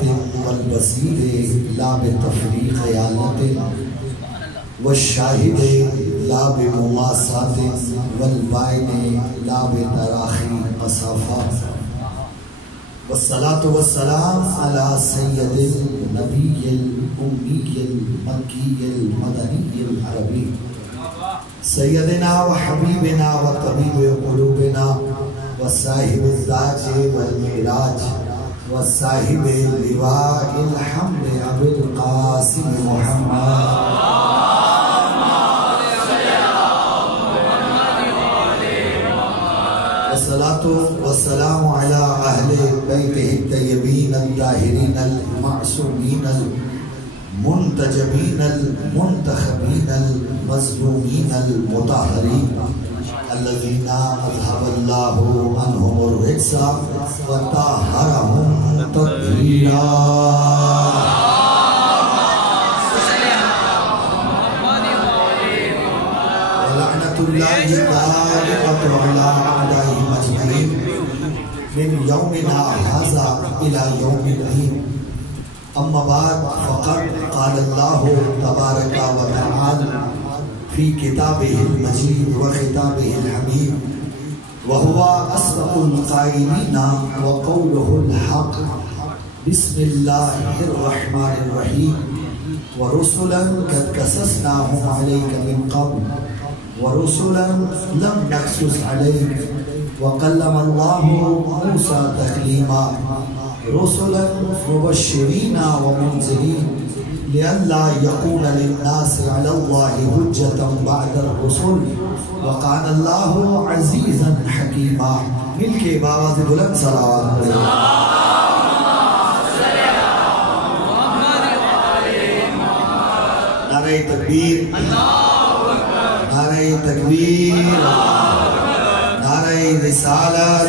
بآيات والبصير لا بتفريق آلة والشاهد لا بمماسات والبائن لا بتراخي مسافات والصلاة والسلام على سيد النبي الأمي المكي المدني العربي سيدنا وحبيبنا وطبيب قلوبنا والصاحب التاج والمعراج والصاحب اللواء الحمد أبي القاسم محمد والصلاة والسلام على أهل بيته الطيبين الطاهرين المعصومين المنتجبين المنتخبين المظلومين المطهرين الذين أذهب الله عنهم الرجس وطهرهم تطهيرا ولعنة الله دائمة على أعدائهم أجمعين من يومنا هذا إلى يوم الدين. أما بعد فقد قال الله تبارك وتعالى في كتابه المجيد وخطابه الحميد وهو أصدق القائلين وقوله الحق بسم الله الرحمن الرحيم ورسلا قد قصصناهم عليك من قبل ورسلا لم نقصص عليك وكلم الله موسى تكليما رسلا مبشرين ومنذرين لئلا يكون للناس على الله حجة بعد الرسل وكان الله عزيزا حكيما. مل کے باواز بلند صلوات پڑھیں. نعرہ تکبیر، نعرہ تکبیر، نعرہ رسالت،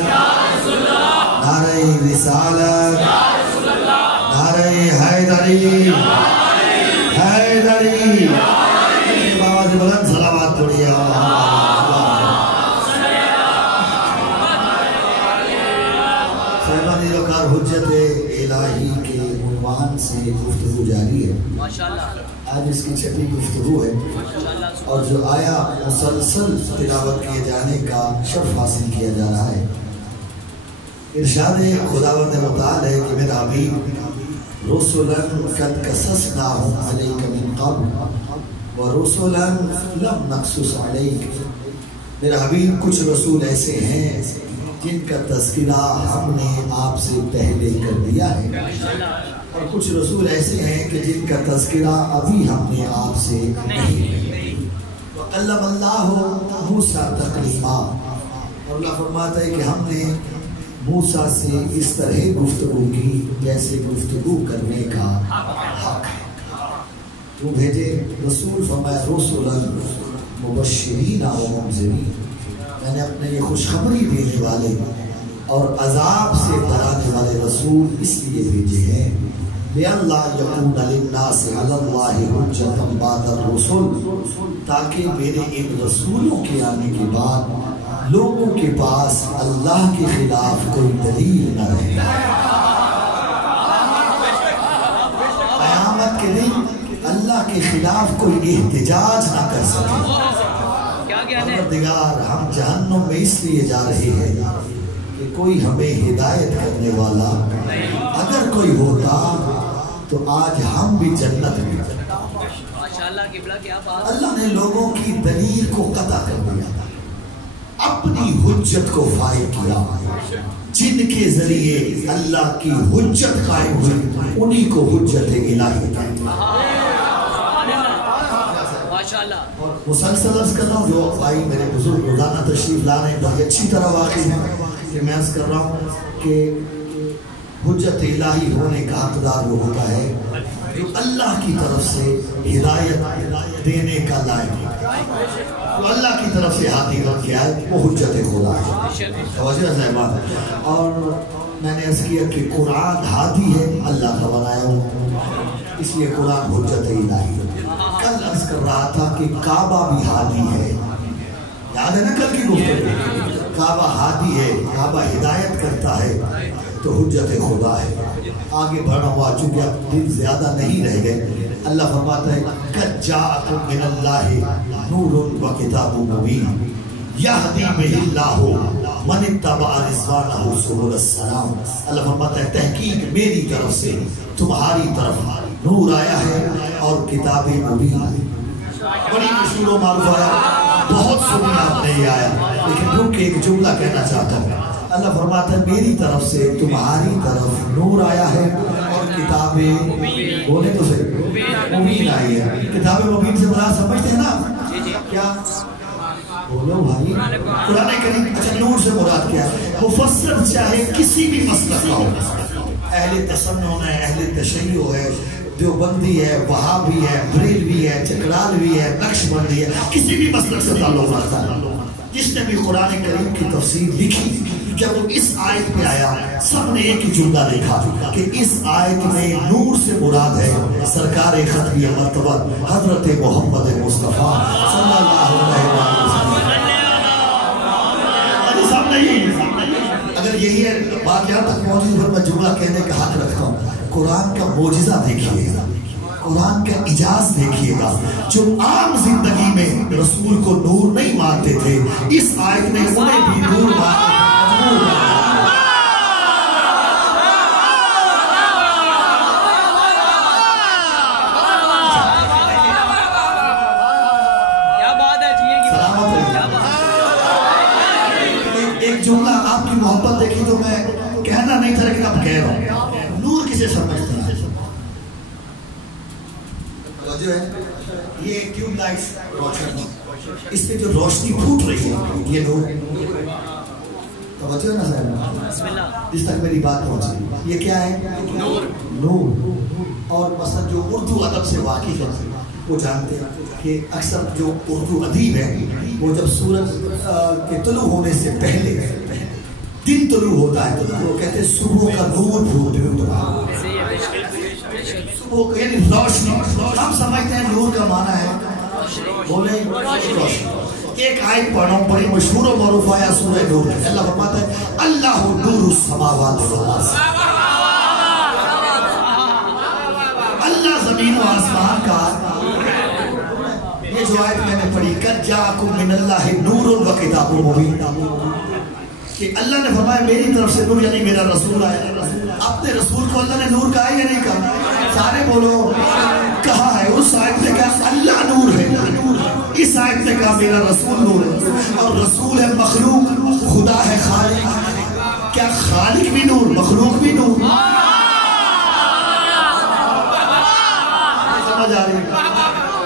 نعرہ رسالت، نعرہ حیدری، حیدری. باواز بلند صلوات پڑھیں. صاحبان وقار حجت الہی کے عنوان سے گفتگو جاری ہے. آج اس کی چھٹی گفتگو ہے اور جو آیا مسلسل تلاوت کیے جانے کا شرف حاصل کیا جا رہا ہے. ارشاد خداوند متعال ہے کہ میرا حبیب رسولا قد قصصناهم علیک من قبل ورسولا لم نقصص علیک. میرا حبیب کچھ رسول ایسے ہیں جن کا تذکرہ ہم نے آپ سے پہلے کر دیا ہے اور کچھ رسول ایسے ہیں کہ جن کا تذکرہ ابھی ہم نے آپ سے نہیں کیا. وَقَلَّمَ اللَّهُ مُوسَى تَقْلِيمًا. اور اللہ فرماتا ہے کہ ہم نے موسیٰ سے اس طرح گفتگو کی جیسے گفتگو کرنے کا حق ہے. وہ بھیجے رسول فرمایا رسولا مبشرین و منذرین. میں نے اپنے یہ خوشخبری دینے والے اور عذاب سے ڈرانے والے رسول اس لیے بھیجے ہیں لِأَلَّا يَكُونَ لِلنَّاسِ عَلَى اللَّهِ حُجَّةً بَعْدَ الرُّسُلِ. تاکہ میرے ان رسولوں کے آنے کے بعد لوگوں کے پاس اللہ کے خلاف کوئی دلیل نہ رہے. قیامت کے دن اللہ کے خلاف کوئی احتجاج نہ کر سکے. پروردگار ہم جہنم میں اس لیے جا رہے ہیں کہ کوئی ہمیں ہدایت کرنے والا اگر کوئی ہوتا تو آج ہم بھی جنت میں. اللہ نے لوگوں کی دلیل کو قطع کر دیا، اپنی حجت کو فائق کیا. جن کے ذریعے اللہ کی حجت قائم ہوئی انہی کو حجت الہی کہتے ہیں. اور مسلسل عرض کر رہا ہوں، جو بھائی میرے بزرگ روزانہ تشریف لا رہے ہیں بڑی اچھی طرح واقعی ہے کہ میں عرض کر رہا ہوں کہ حجت الہی ہونے کا حقدار وہ ہوتا ہے جو اللہ کی طرف سے ہدایت دینے کا لائق ہے. تو اللہ کی طرف سے ہاتھی رکھ کے آئے وہ حجت خدا ہے. توجہ صاحبان. اور میں نے عرض کیا کہ قرآن ہاتھی ہے اللہ کا بنایا ہو، اس لیے قرآن حجت الہی ہے. کل عرض کر رہا تھا کہ کعبہ بھی ہادی ہے. یاد ہے نا کل کی گفتگو؟ کعبہ ہادی ہے، کعبہ ہدایت کرتا ہے تو حجت خدا ہے. آگے بڑھا ہوا چونکہ اب دن زیادہ نہیں رہ گئے. اللہ فرماتا ہے قد جاءکم من اللہ نور و کتاب مبین یہدی بہ اللہ من اتبع رضوانہ سبل السلام. اللہ فرماتا ہے تحقیق میری طرف سے تمہاری طرف نور آیا ہے اور کتاب مبین. بڑی مشہور و معروف آیا, بہت سنی آپ نے یہ آیا, لیکن رک کے ایک جملہ کہنا چاہتا ہوں. اللہ فرماتا ہے میری طرف سے تمہاری طرف نور آیا ہے اور کتاب بولے تو صحیح مبین آئی ہے. کتاب مبین سے مراد سمجھتے ہیں نا کیا؟ بولو بھائی. قرآن کریم. اچھا نور سے مراد کیا ہے؟ مفسر چاہے کسی بھی مسلک کا ہو, اہل تسنن ہے, اہل تشیع ہے, دیوبندی ہے, وہابی ہے, بریلوی ہے, چکرالوی ہے, نقشبندی ہے, کسی بھی مسلک سے تعلق رکھتا ہے, جس نے بھی قرآن کریم کی تفسیر لکھی, جب وہ اس آیت پہ آیا سب نے ایک ہی جملہ دیکھا کہ اس آیت میں نور سے مراد ہے سرکار ختمی مرتبہ حضرت محمد مصطفیٰ صلی اللہ علیہ وسلم. اگر یہی ہے بات یہاں تک پہنچی پھر میں جملہ کہنے کا حق رکھتا ہوں. قرآن کا معجزہ دیکھیے گا, قرآن کا اعجاز دیکھیے گا. جو عام زندگی میں رسول کو نور نہیں مانتے تھے, اس آیت میں انہیں بھی نور مانتے تھے. ایک جملہ آپ کی محبت دیکھی تو میں کہنا نہیں تھا لیکن اب کہہ رہا ہوں. نور کسے سمجھتے ہیں؟ جو ہے یہ ٹیوب لائٹس روشنی, اس پہ جو روشنی پھوٹ رہی ہے یہ نور. توجہ نا صاحب, جس تک میری بات پہنچی, یہ کیا ہے؟ نور. اور مثلا جو اردو ادب سے واقف ہے وہ جانتے ہیں کہ اکثر جو اردو ادیب ہے وہ جب سورج کے طلوع ہونے سے پہلے دن طلوع ہوتا ہے تو وہ کہتے ہیں صبح کا نور پھوٹ رہا ہے. صبح یعنی روشنی. ہم سمجھتے ہیں نور کا معنی ہے بولے روشنی. ایک آیت پڑھا ہوں بڑی مشہور و معروف آیا سورہ نور. اللہ فرماتا ہے اللہ نور السماوات والارض. اللہ زمین و آسمان کا. یہ جو آیت میں نے پڑھی قد جاءکم من اللہ نور و کتاب مبین, کہ اللہ نے فرمایا میری طرف سے نور یعنی میرا رسول آیا. اپنے رسول کو اللہ نے نور کہا یا نہیں کہا؟ سارے بولو کہا ہے. اس آیت نے کہا اللہ نور ہے, اس آیت نے کہا میرا رسول نور ہے. اور رسول ہے مخلوق, خدا ہے خالق. کیا خالق بھی نور مخلوق بھی نور؟ سمجھ آ رہی ہے؟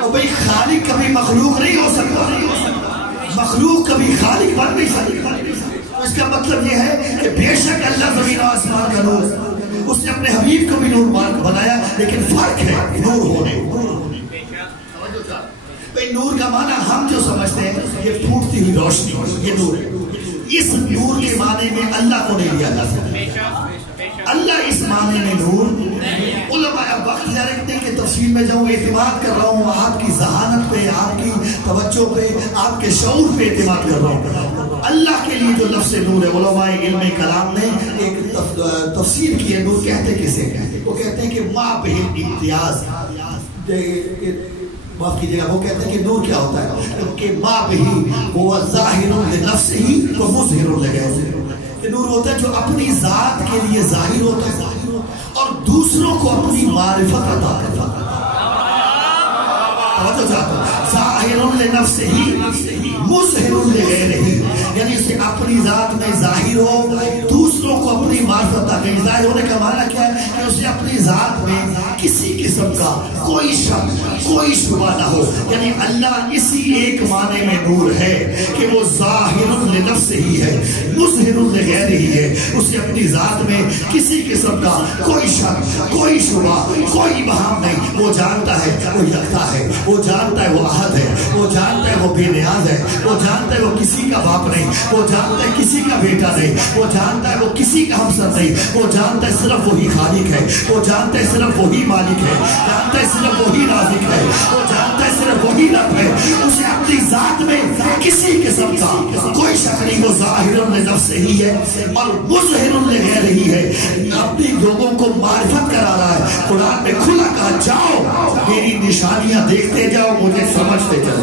اور بھئی خالق کبھی مخلوق نہیں ہو سکتا, مخلوق کبھی خالق بن نہیں سکتا. اس کا مطلب یہ ہے کہ بے شک اللہ زمین و آسمان کا نور, اس نے اپنے حبیب کو بھی نور بنایا, لیکن فرق ہے نور ہونے. بھئی نور کا معنی ہم جو سمجھتے ہیں یہ پھوٹتی ہوئی روشنی, یہ نور ہے. اس نور کے معنی میں اللہ کو نہیں لیا جا سکتا. اللہ اس معنی میں نور. علماء اب وقت جا رہے ہیں کہ تفصیل میں جاؤں, اعتماد کر رہا ہوں آپ کی ذہانت پہ, آپ کی توجہ پہ, آپ کے شعور پہ اعتماد کر رہا ہوں. اللہ کے لیے جو لفظ نور ہے, علماء علم کلام نے ایک تفسیر کی ہے. نور کہتے کسے؟ وہ کہتے ہیں کہ ما بہ امتیاز, معاف کیجیے گا, وہ کہتے ہیں کہ نور کیا ہوتا ہے کہ ما بہ وہ ظاہر لنفسہ و مظہر لغیرہ. کہ نور ہوتا ہے جو اپنی ذات کے لیے ظاہر ہوتا ہے اور دوسروں کو اپنی معرفت عطا کرتا ہے. ظاہر لنفسہ مظہر لغیرہ, یعنی اسے اپنی ذات میں ظاہر ہو, دوسروں کو اپنی معرفت عطا کرے. ظاہر ہونے کا معنی کیا ہے کہ اسے اپنی ذات میں کسی قسم کا کوئی شک کوئی شبہ نہ ہو. یعنی اللہ اسی ایک معنی میں نور ہے کہ وہ ظاہر لنفسہ ہی ہے, مظہر لغیرہ ہی ہے. اسے اپنی ذات میں کسی قسم کا کوئی شک کوئی شبہ کوئی بہام نہیں. وہ جانتا ہے وہ یکتا ہے, وہ جانتا ہے وہ احد ہے, وہ جانتا ہے وہ بے نیاز ہے, وہ جانتا ہے وہ کسی کا باپ نہیں, وہ جانتا ہے کسی کا بیٹا نہیں, وہ جانتا ہے وہ کسی کا ہمسر نہیں, وہ جانتا ہے صرف وہی خالق ہے, وہ جانتا ہے صرف وہی مالک ہے, جانتا ہے صرف وہی رازق ہے, وہ جانتا ہے صرف وہی رب ہے. اسے اپنی ذات میں کسی قسم کا کوئی کوئی شک نہیں وہ ظاہر لنفسہ ہی ہے اور مظہر لغیرہ ہی ہے. اپنی لوگوں کو معرفت کرا رہا ہے. قرآن میں کھلا کہا جاؤ میری نشانیاں دیکھتے جاؤ مجھے سمجھتے جاؤ.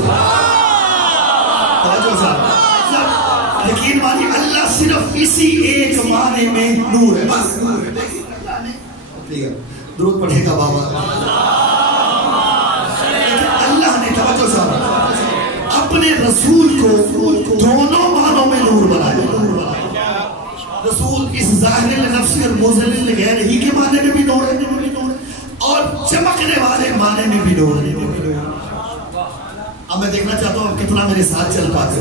یقین مانی اللہ صرف اسی ایک معنی میں نور ہے بس. درود پڑھے گا بابا. اللہ نے توجہ صاحب اپنے رسول کو دونوں معنوں میں نور بنایا. رسول اس ظاہر لنفسی اور مظہر لغیرہ ہی کے معنی میں بھی نور ہے اور چمکنے والے معنی میں بھی نور ہے. اب میں دیکھنا چاہتا ہوں کتنا میرے ساتھ چل پاتے.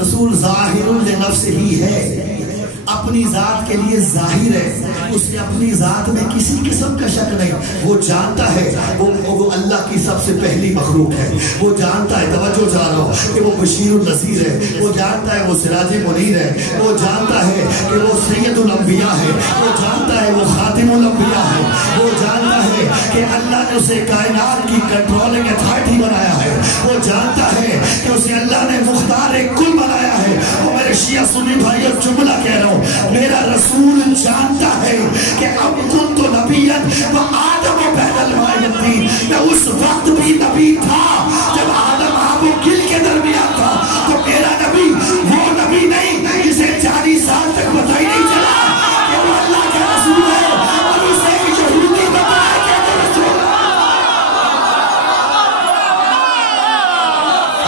رسول ظاہر لنفسہ ہی ہے, اپنی ذات کے لیے ظاہر ہے. اس نے اپنی ذات میں کسی قسم کا شک نہیں. وہ جانتا ہے وہ اللہ کی سب سے پہلی مخلوق ہے. وہ جانتا ہے, توجہ چاہ رہا ہوں, کہ وہ بشیر النذیر ہے. وہ جانتا ہے وہ سراج منیر ہے. وہ جانتا ہے کہ وہ سید الانبیاء ہے. وہ جانتا ہے وہ خاتم الانبیاء ہے. وہ جانتا ہے کہ اللہ نے اسے کائنات کی کنٹرولنگ اتھارٹی بنایا ہے. وہ جانتا ہے کہ اسے اللہ نے مختار کل بنایا ہے. اور میرے شیعہ سنی بھائی اور جملہ کہہ رہا ہوں, میرا رسول جانتا ہے کہ اب کن تو نبیت و آدم و بین المائنتی, میں اس وقت بھی نبی تھا جب آدم آب و گل کے درمیان تھا. تو میرا نبی وہ نبی نہیں جسے 40 سال تک پتہ ہی نہیں چلا کہ وہ اللہ کا رسول ہے اور اسے یہودی بتایا کہ وہ رسول ہے.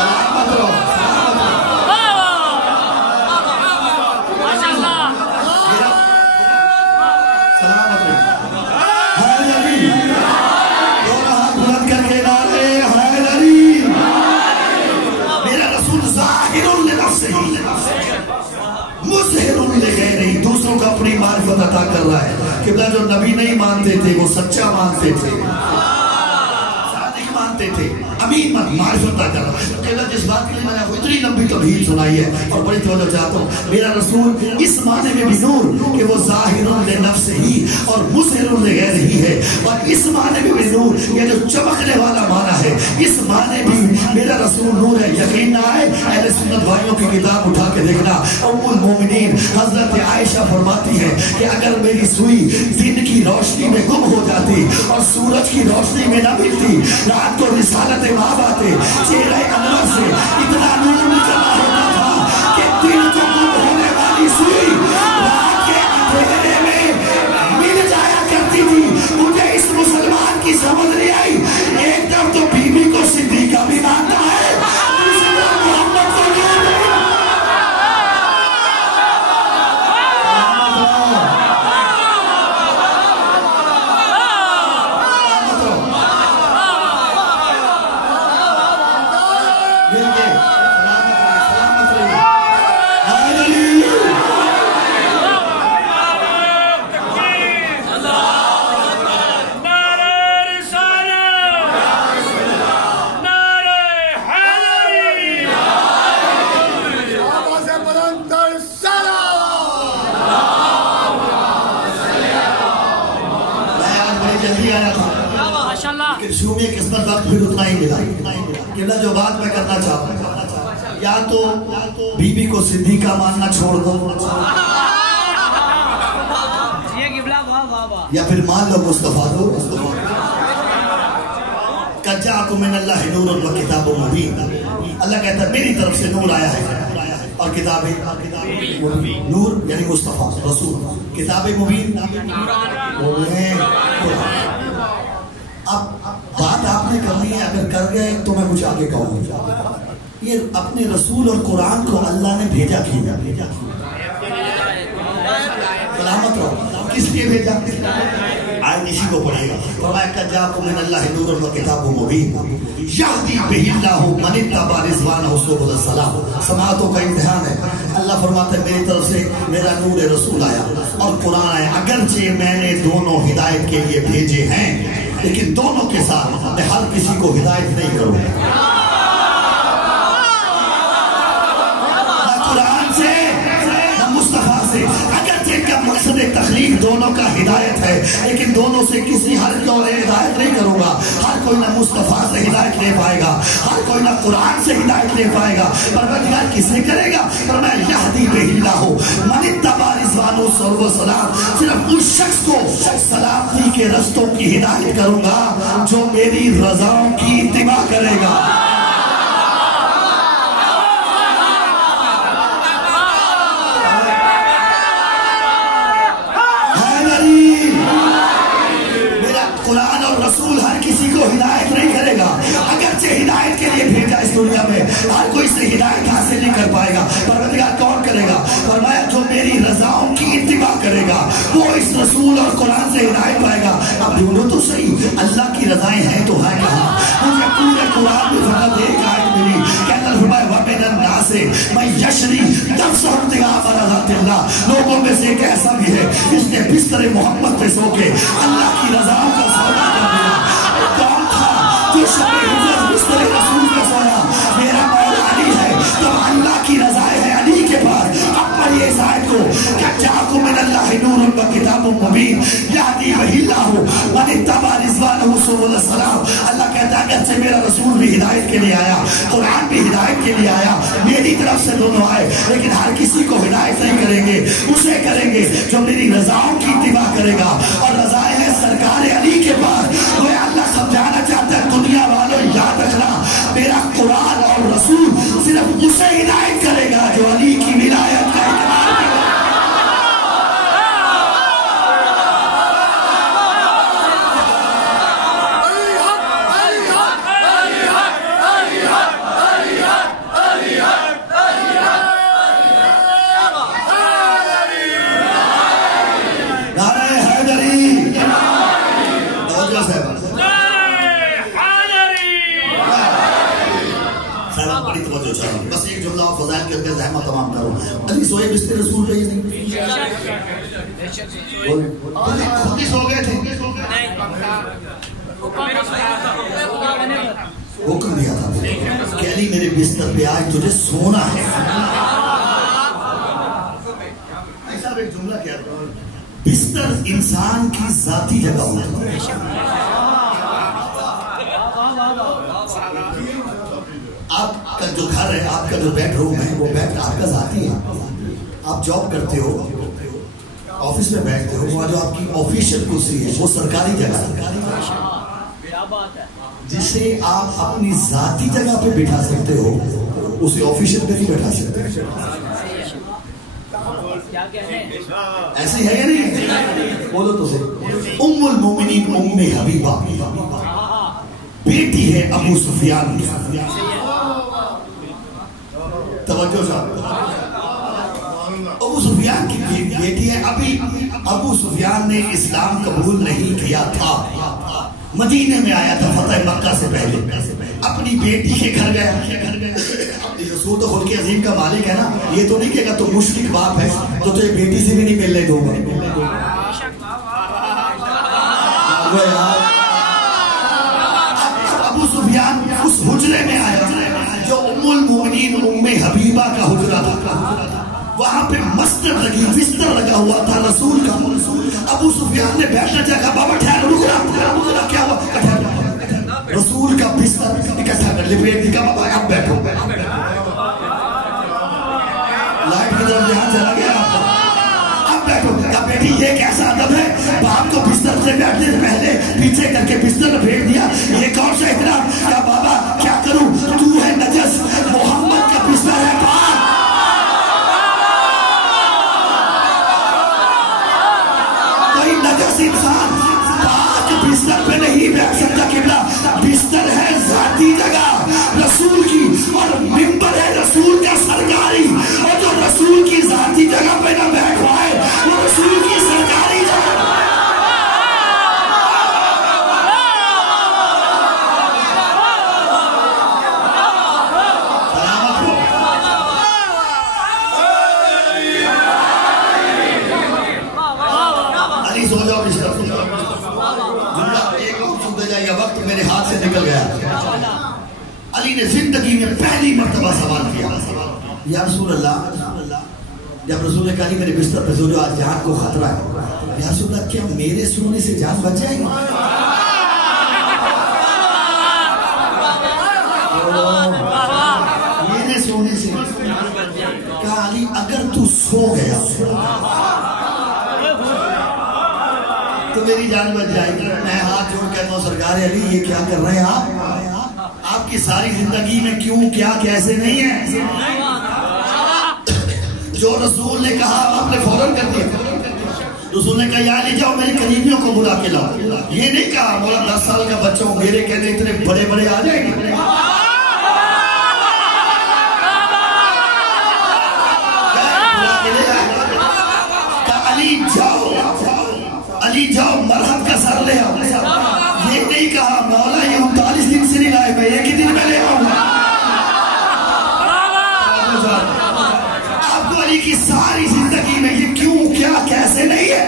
سلامت رہو, دوسروں کا اپنی معرفت عطا کر رہا ہے. قبلہ جو نبی نہیں مانتے تھے وہ سچا مانتے تھے, صادق مانتے تھے, امین معرفت عطا کر رہا ہے. قبلہ جس بات کے لیے میں نے اتنی لمبی تمہید سنائی ہے اور بڑی توجہ چاہتا ہوں, میرا رسول اس معنی میں بھی نور کہ وہ ظاہر لنفسہ ہی اور مظہر لغیرہ ہی ہے, اور اس معنی میں بھی نور یہ جو چمکنے والا معنی ہے اس معنی بھی میرا رسول نور ہے. یقین نہ آئے اہل سنت بھائیوں کی کتاب اٹھا کے دیکھنا. ام المومنین حضرت عائشہ فرماتی ہے کہ اگر میری سوئی دن کی روشنی میں گم ہو جاتی اور سورج کی روشنی میں نہ ملتی, رات کو رسالت مآب آتے, چہرہ انور سے اتنا نور نکلنا ہوتا تھا کہ دن کو گم ہونے والی سوئی رات کے اندھیرے میں مل جایا کرتی تھی. مجھے اس مسلمان کی سمجھ نہیں آئی. ایک طرف تو بی بی کو صدیقہ بھی مانتا ہے, دوسری طرف محمد کو نور نہیں. شروع قسمت وقت پھر اتنا ہی ملا. قبلہ جو بات میں کرنا چاہتا ہوں, یا تو بی بی کو صدیقہ ماننا چھوڑ دو یا پھر مان لو مصطفیٰ دو. قد جاءکم من اللہ نور و کتاب مبین. اللہ کہتا ہے میری طرف سے نور آیا ہے اور کتاب نور یعنی مصطفیٰ رسول, کتاب مبین اب بات آپ نے کرنی ہے. اگر کر گئے تو میں کچھ آگے کہوں. یہ اپنے رسول اور قرآن کو اللہ نے بھیجا کیا, سلامت رہو, کس لیے بھیجا؟ آئے اسی کو پڑھے گا. فرمایا کہ جاءکم من اللہ نور و کتاب مبین یہدی بہ اللہ من اتبع رضوانہ سبل السلام. سماعتوں کا امتحان ہے. اللہ فرماتا ہے میری طرف سے میرا نور رسول آیا اور قرآن آیا, اگرچہ میں نے دونوں ہدایت کے لیے بھیجے ہیں لیکن دونوں کے ساتھ میں ہر کسی کو ہدایت نہیں کروں گا. نہ قرآن سے نہ مصطفیٰ سے. اگرچہ ان کا مقصد تخلیق تکلیف دونوں کا ہدایت ہے، لیکن دونوں سے کسی ہر کو ہدایت نہیں کروں گا. ہر کوئی نہ مصطفیٰ سے ہدایت لے پائے گا، ہر کوئی نہ قرآن سے ہدایت لے پائے گا. پروردگار کس نے کرے گا؟ فرمایا یہدی بہ اللہ من اتبع رضوانہ سبل السلام. صرف اس شخص کو سلامتی کے رستوں کی ہدایت کروں گا جو میری رضاؤں کی اتباع کرے گا. قرآن اور رسول ہر کسی کو ہدایت نہیں کرے گا، اگرچہ ہدایت کے لیے بھیجا اس دنیا میں، ہر کوئی سے ہدایت حاصل نہیں کر پائے گا. پروردگار کون کرے گا؟ فرمایا جو میری رضاؤں کی اتباع کرے گا وہ اس رسول اور قرآن سے ہدایت پائے گا. اب ڈھونڈو تو صحیح اللہ کی رضائیں ہیں تو ہے کہاں؟ مجھے پورے قرآن میں فقط ایک آیت ملی کہ اللہ فرمایا وَمِنَ النَّاسِ مَن يَشْرِي نَفْسَهُ ابْتِغَاءَ مَرْضَاتِ اللَّهِ. لوگوں میں سے ایک ایسا بھی ہے جس نے بستر محمد پہ سو کے اللہ کی رضاؤں کا سودا کر دیا. کون تھا جو شب ہجرت بستر رسول پہ سویا؟ میرا مولا علی ہے. جب اللہ کی رضائیں ہے علی کے پاس، اب پڑھیے اس آیت کو کہ جاءکم من اللہ نور وکتاب مبین یہدی بہ اللہ من اتبع رضوانہ سبل السلام. اللہ کہتا ہے اگرچہ میرا رسول بھی ہدایت کے لیے آیا، قرآن بھی ہدایت کے لیے آیا، میری طرف سے دونوں آئے، لیکن ہر کسی کو ہدایت نہیں کریں گے. اسے کریں گے جو میری رضاؤں کی اتباع کرے گا. اور رضائیں ہیں سرکار علی کے پاس. وہ اللہ سمجھانا چاہتا ہے دنیا والوں یاد رکھنا میرا قرآن اور رسول صرف اسے ہدایت کرے گا جو علی کی ولایت کا اقرار کرے گا. بس ایک جملہ اور فضائل کر کے زحمت تمام کرو. علی سوئے بستر رسول پہ ہی نہیں، خود ہی سو گئے تھے. حکم دیا تھا کہ علی میرے بستر پہ آج تجھے سونا ہے. ایسا ایک جملہ کیا تھا، بستر انسان کی ذاتی جگہ ہوتا ہے. آپ کا جو گھر ہے، آپ کا جو بیڈ روم ہے، وہ بیڈ آپ کا ذاتی ہے. آپ جاب کرتے ہو، آفس میں بیٹھتے ہو، وہاں جو آپ کی آفیشیل کرسی ہے وہ سرکاری جگہ ہے. جسے آپ اپنی ذاتی جگہ پہ بٹھا سکتے ہو اسے آفیشیل پہ نہیں بٹھا سکتے. ایسے ہی ہے یا نہیں؟ بولو تو صحیح. ام المومنین ام حبیبہ بیٹی ہے ابو سفیان کی. توجہ صاحب، ابو سفیان کی بیٹی ہے. ابھی ابو سفیان نے اسلام قبول نہیں کیا تھا، مدینے میں آیا تھا فتح مکہ سے پہلے. اپنی بیٹی کے گھر گیا. رسول تو خود کے عظیم کا مالک ہے نا، یہ تو نہیں کہے گا تو مشرک باپ ہے تو تجھے بیٹی سے بھی نہیں ملنے دوں گا. ابو سفیان اس حجرے میں آیا جو ام المومنین ام حبیبہ کا حجرہ تھا. وہاں پہ مسجد لگی، بستر لگا ہوا تھا رسول کا. ابو سفیان نے بیٹھنا چاہا، بابا ٹھہر رکنا، کیا ہوا؟ رسول کا بستر اکٹھا کر لپیٹ دیا. بابا اب بیٹھو. لائٹ کی طرف یہاں چلا گیا، اب بیٹھو. بیٹی یہ کیسا ادب ہے، باپ کو بستر سے بیٹھنے سے پہلے پیچھے کر کے بستر میں بھیج دیا. یہ کون سا احترام؟ کہا بابا کیا کروں، تو ہے نجس، محمد کا بستر ہے پاک. کوئی نجس انسان پاک بستر پہ نہیں بیٹھ سکتا. قبلہ بستر ہے ذاتی جگہ رسول کی، اور منبر ہے رسول کا سرکاری. اور جو رسول کی ذاتی جگہ پہ نہ بیٹھ پائے وہ رسول کی سرکاری جگہ. علی سو جاؤ بستر. ایک اور سن دے جائے، وقت میرے ہاتھ سے نکل گیا. علی نے زندگی میں پہلی مرتبہ سوال کیا، یا رسول اللہ جب رسول نے کہا میرے بستر پہ سو جو آج جان کو خطرہ ہے، یا رسول اللہ کیا میرے سونے سے جان بچ جائے گی؟ میرے سونے سے کہا علی اگر تو سو گیا تو میری جان بچ جائے گی۔ میں ہاتھ جوڑ کہتا ہوں سرکار علی یہ کیا کر رہے ہیں آپ کی ساری زندگی میں کیوں کیا کیسے نہیں ہے؟ جو رسول نے کہا آپ نے فوراً کر دیا۔ رسول نے کہا یا علی جاؤ میری قریبیوں کو بلا کے لاؤ، یہ نہیں کہا مولا 10 سال کا بچہ ہوں میرے کہتے اتنے بڑے بڑے آ جائیں گے۔ علی جاؤ علی جاؤ مرحب کا سر لے آؤ، یہ نہیں کہا مولا یہ 39 دن سے نہیں لائے میں ایک ہی دن میں لے آؤں گا۔ آپ کو علی کی ساری زندگی میں یہ کیوں کیا کیسے نہیں ہے،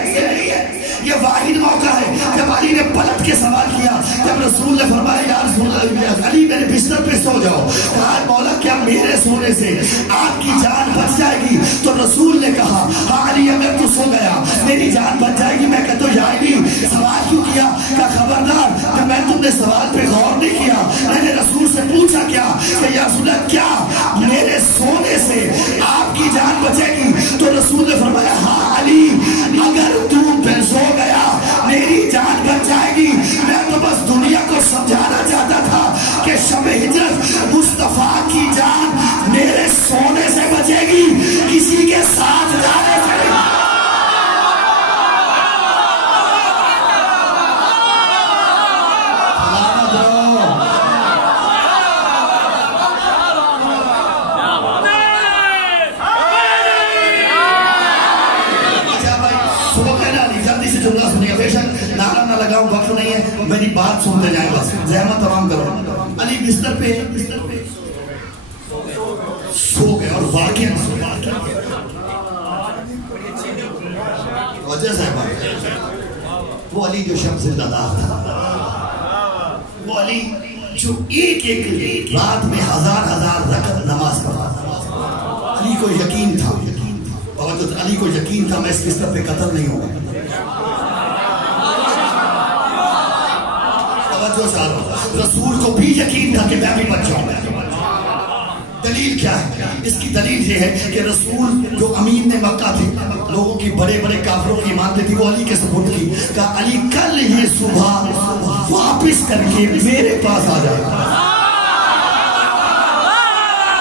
یہ واحد موقع ہے جب علی نے پلٹ کے سوال کیا، جب رسول نے فرمایا یا رسول اللہ علی میرے بستر پہ سو جاؤ، کہا مولا کیا میرے سونے سے آپ کی جان بچ جائے گی؟ تو رسول نے کہا ہاں علی اگر تو سو گیا میری جان بچ جائے گی۔ میں کہتا ہوں یا علی سوال کیوں کیا؟ کہ خبردار کہ میں تم نے سوال پہ غور نہیں کیا، میں نے رسول سے پوچھا کیا کہ یا رسول اللہ کیا میرے سونے سے آپ کی جان بچے گی؟ تو رسول نے فرمایا ہاں علی اگر تو پہ سو گیا میری جان بچ جائے گی۔ میں تو بس دنیا کو سمجھانا چاہتا تھا کہ شب ہجرت مصطفیٰ کی جان میرے سونے سے بچے گی، کسی کے ساتھ جانے سے نہیں۔ نعرہ نہ لگاؤں وقت نہیں ہے، میری بات سنتے جائیں بس زحمت تمام کرو۔ علی بستر پہ سو گئے اور واقعاً وجہ صاحب وہ علی جو شب زندہ دار تھا، وہ علی جو ایک ایک رات میں ہزار رکعت نماز پڑھا، علی کو یقین تھا علی کو یقین تھا میں اس بستر پہ قتل نہیں ہوں گا۔ رسول کو بھی یقین تھا کہ میں بھی بچ جاؤں گا۔ دلیل کیا ہے؟ اس کی دلیل یہ ہے کہ رسول جو امین مکہ تھے، لوگوں کی بڑے بڑے کافروں کی مانتے تھی، وہ علی کے سپرد کی، کہا علی کل یہ صبح واپس کر کے میرے پاس آ جائے گا۔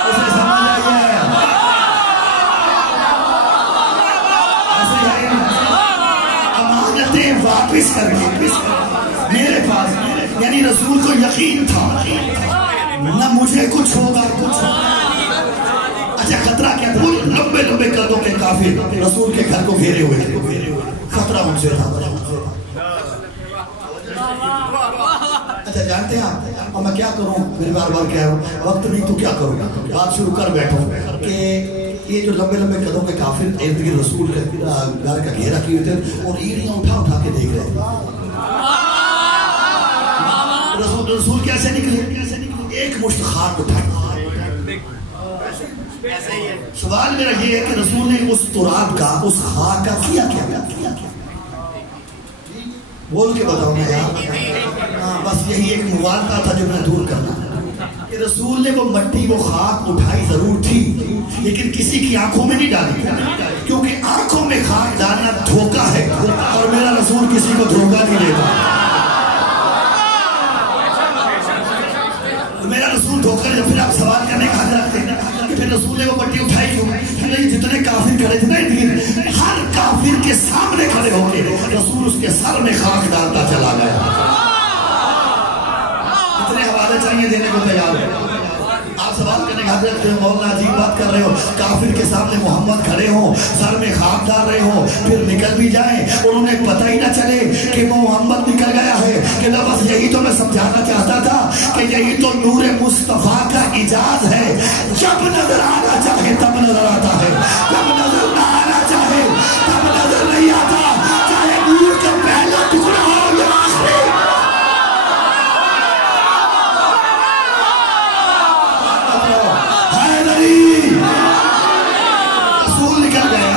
اسے سمجھ آئی ہے؟ امانتیں واپس کر کے میرے پاس، یعنی رسول کو یقین تھا نہ مجھے کچھ ہوگا کچھ۔ اچھا خطرہ کیا تھا؟ لمبے لمبے قدوں کے کافر رسول کے گھر کو گھیرے ہوئے تھے، خطرہ ان سے تھا۔ اچھا جانتے ہیں آپ اور میں کیا کروں، میری بار بار کہہ رہا ہوں وقت نہیں تو کیا کروں، بات شروع کر بیٹھوں کہ یہ جو لمبے لمبے قدوں کے کافر ارد گرد رسول کے گھر کا گھیرا کیے تھے اور اینٹیاں اٹھا اٹھا کے دیکھ رہے تھے۔ رسول کیسے نکلے؟ ایک مشت خاک اٹھائی۔ سوال میرا یہ ہے کہ رسول نے اس تراب کا اس خاک کا کیا بول کے بتاؤں میں یار، بس یہی ایک موالتا تھا جو میں دور کرنا کہ رسول نے وہ مٹی وہ خاک اٹھائی ضرور تھی لیکن کسی کی آنکھوں میں نہیں ڈالی، کیونکہ آنکھوں میں خاک ڈالنا دھوکہ ہے اور میرا رسول کسی کو دھوکہ نہیں دیتا۔ میرا رسول دھوکہ نہیں، پھر آپ سوال کرنے کا حق رکھتے ہیں کہ پھر رسول نے وہ مٹی اٹھائی کیوں؟ جتنے کافر کھڑے تھے نا، ہر کافر کے سامنے کھڑے ہو کے رسول اس کے سر میں خاک ڈالتا چلا گیا۔ اتنے حوالے چاہیے دینے کو تیار ہے؟ آپ سوال کرنے کا حق رکھتے ہیں، مولانا عجیب بات کر رہے ہو، کافر کے سامنے محمد کھڑے ہوں، سر میں خاک ڈال رہے ہوں، پھر نکل بھی جائیں اور انہیں پتہ ہی نہ چلے کہ وہ محمد نکل گیا ہے، کہ بس یہی تو میں سمجھانا چاہتا تھا کہ یہی تو نور مصطفیٰ کا اعجاز ہے، جب نظر آنا چاہے تب نظر آتا ہے، جب نظر نہ آنا چاہے تب نظر نہیں آتا، چاہے نور کا پہلا ٹکڑا ہو یا آخری۔ رسول نکل گئے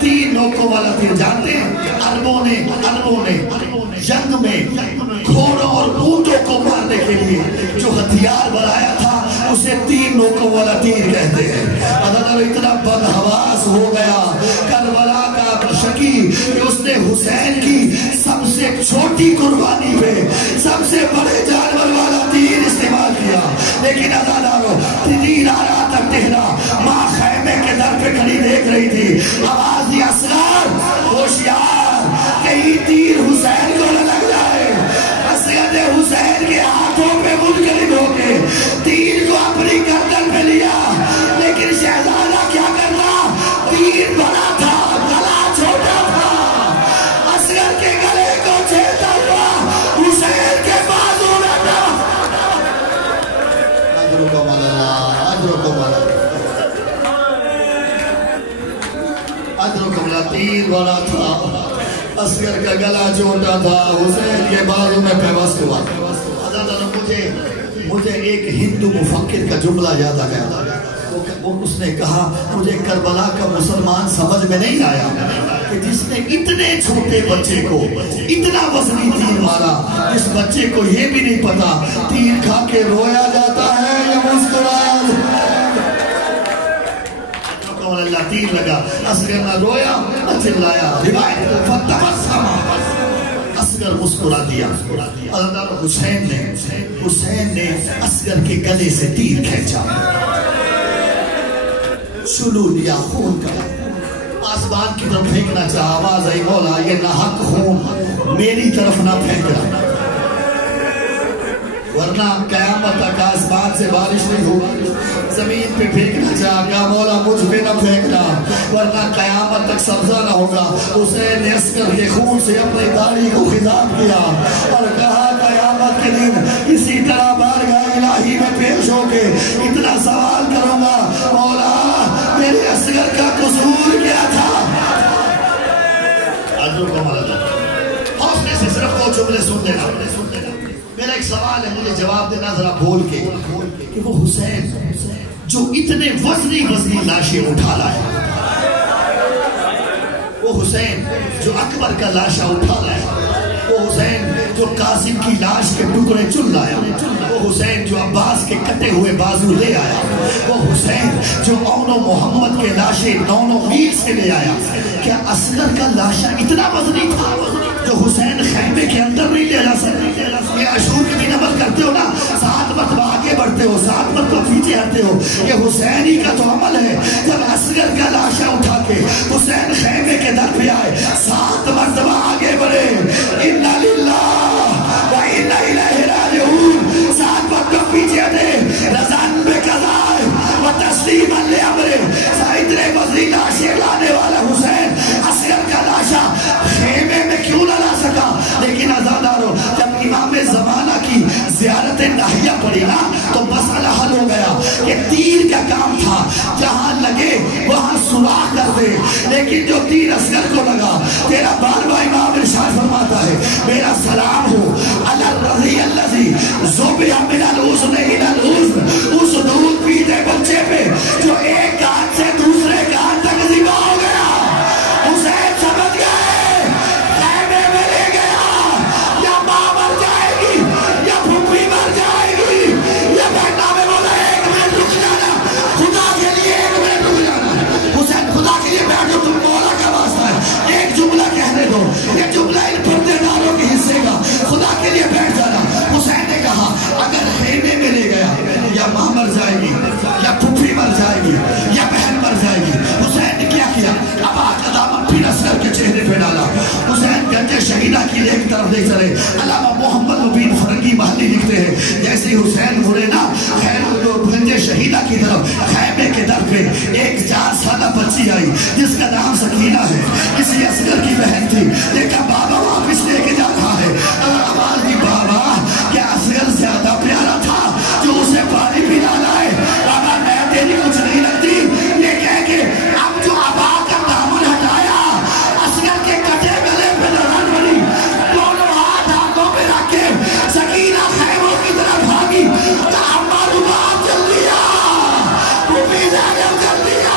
تین نوکوں والا تیر جانتے ہیں؟ عربوں نے جنگ میں گھوڑوں اور اونٹوں کو مارنے کے لیے جو ہتھیار بنایا تھا اسے تین نوکوں والا تیر کہتے ہیں. اتنا بدحواس ہو گیا کربلا کا شکی کہ اس نے حسین کی سب سے چھوٹی قربانی پہ سب سے بڑے جانور والا تیر استعمال کیا. لیکن عزادارو تیر آ رہا تک ٹہرا. ماں خیمے کے در پہ کھڑی دیکھ رہی تھی. آواز دی اصغر ہوشیار کہیں تیر حسین کو نہ لگ جائے. اصغر نے حسین کے ہاتھوں پہ منقلب ہو کے تیر کو اپنی گردن پہ لیا. لیکن شہزادہ کیا کرتا؟ تیر بڑا تھا گلا چھوٹا تھا. اصغر کے گلے کو چھیڑتا ہوا حسین کے بازو میں تھا. اجرکم اللہ اجرکم اللہ اجرکم اللہ. تیر بڑا تھا اصغر کا گلا چھوٹا تھا حسین کے بازو میں پیوست ہوا. مجھے ایک ہندو مفکر کا جملہ یاد آ گیا. اس نے کہا مجھے کربلا کا مسلمان سمجھ میں نہیں آیا کہ جس نے اتنے چھوٹے بچے کو اتنا وزنی تیر مارا. اس بچے کو یہ بھی نہیں پتا تیر کھا کے رویا جاتا ہے یا مسکرایا. اللہ تیر لگا اصغر نہ رویا نہ چلایا. روایت فتبسم اصغر مسکرا دیا. حسین نے اصغر کے گلے سے تیر کھینچا. شلو لیا خون کا آسمان کی طرف پھینکنا چاہا. آواز آئی مولا یہ ناحق خون میری طرف نہ پھینکنا ورنہ قیامت تک آسمان سے بارش نہیں ہوگی. زمین پہ پھینکنا چاہا کہا مولا مجھ پہ نہ پھینکنا ورنہ قیامت تک سبزہ نہ ہوگا. حسین نے اصغر کے خون سے اپنی داڑھی کو خضاب کیا اور کہا قیامت کے دن اسی طرح بارگاہ الہی میں پیش ہو کے اتنا سوال کروں گا مولا میرے اصغر کا قصور کیا تھا. حوصلے سے صرف دو جملے سن دینا. میرا ایک سوال ہے مجھے جواب دینا ذرا بول کے کہ وہ حسین جو اتنے وزنی لاشیں اٹھا لائے, وہ حسین جو اکبر کا لاشا اٹھا لائے, وہ حسین جو قاسم کی لاش کے ٹکڑے چن لایا, وہ حسین جو عباس کے کٹے ہوئے بازو لے آیا, وہ حسین جو اون و محمد کے لاشیں 9 میل سے لے آیا. کیا اصغر کا لاشا اتنا وزنی تھا جو حسین خیمے کے اندر نہیں لے جا سکتے؟ یہ عاشور کے دن عمل کرتے ہو نا, 7 مرتبہ آگے بڑھتے ہو 7 مرتبہ پیچھے ہٹتے ہو. یہ حسینی کا تو عمل ہے. جب اصغر کا لاشا اٹھا کے حسین خیمے کے در پہ آئے 7 مرتبہ آگے بڑھے. اِنَّا لِلَّهِ وَإِنَّا إِلَيْهِ رَاجِعُونَ 7 مرتبہ پیچھے ہٹے. رضان بے قضائے وتسلیما لِأَمْرِهِ. اتنے وزنی لاشیں لانے والا حسین اصغر کا لاشا خیمے میں کیوں نہ لا سکا؟ لیکن عزادارو جب امام زمانہ کی زیارت ناحیہ پڑی نا تو مسئلہ حل ہو گیا کہ تیر کا کام تھا جہاں لگے وہاں سوراخ کر دے. لیکن جو تیر اصغر کو لگا, تیرا بارواں امام ارشاد فرماتا ہے میرا سلام ہو علی الرضی الذی ذبح من الاذن الی الاذن. اس دودھ پیتے بچے پہ جو ایک کان سے دوسرے کان تک ذبح ہو گیا. حسین سمجھ گئے خیمے میں لے گیا یا ماں مر جائے گی یا پھوپھی مر جائے گی یا بیٹا میں بولا 1 منٹ رک جانا, خدا کے لیے 1 منٹ رک جانا. حسین خدا کے لیے بیٹھ جو, تم مولا کا واسطہ ہے, ایک جملہ کہنے دو, یہ جملہ ان پردے داروں کے حصے کا, خدا کے لیے بیٹھ جانا. حسین نے کہا اگر خیمے میں لے گیا یا ماں مر جائے گی یا پھوپھی مر جائے گی یا بہن مر جائے گی. حسین نے کیا کیا؟ اب آج دامن پھر اصغر کے چہرے پہ ڈالا. حسین گنج شہیدہ کی ایک طرف دیکھ چلے. علامہ محمد مبین فرنگی محلی لکھتے ہیں جیسے حسین مڑے نا گنج شہیدہ کی طرف, خیمے کے در پہ ایک 4 سالہ بچی آئی جس کا نام سکینہ ہے. کسی اصغر کی بہن تھی. دیکھا بابا واپس لے کے جا رہا ہے. آواز دی بابا کیا اصغر زیادہ پیارا تھا جو اسے پانی پلا لائے؟ بابا میں تیری کچھ نہیں لگتی. یہ کہہ کے اب جو ابا کا دامن ہٹایا اصغر کے کٹے گلے پہ نظر پڑی, دونوں ہاتھ آنکھوں پہ رکھ کے سکینہ خیموں کی طرف بھاگی. کہا اما رباب جل دیا, پھوپھی زینب جل دیا.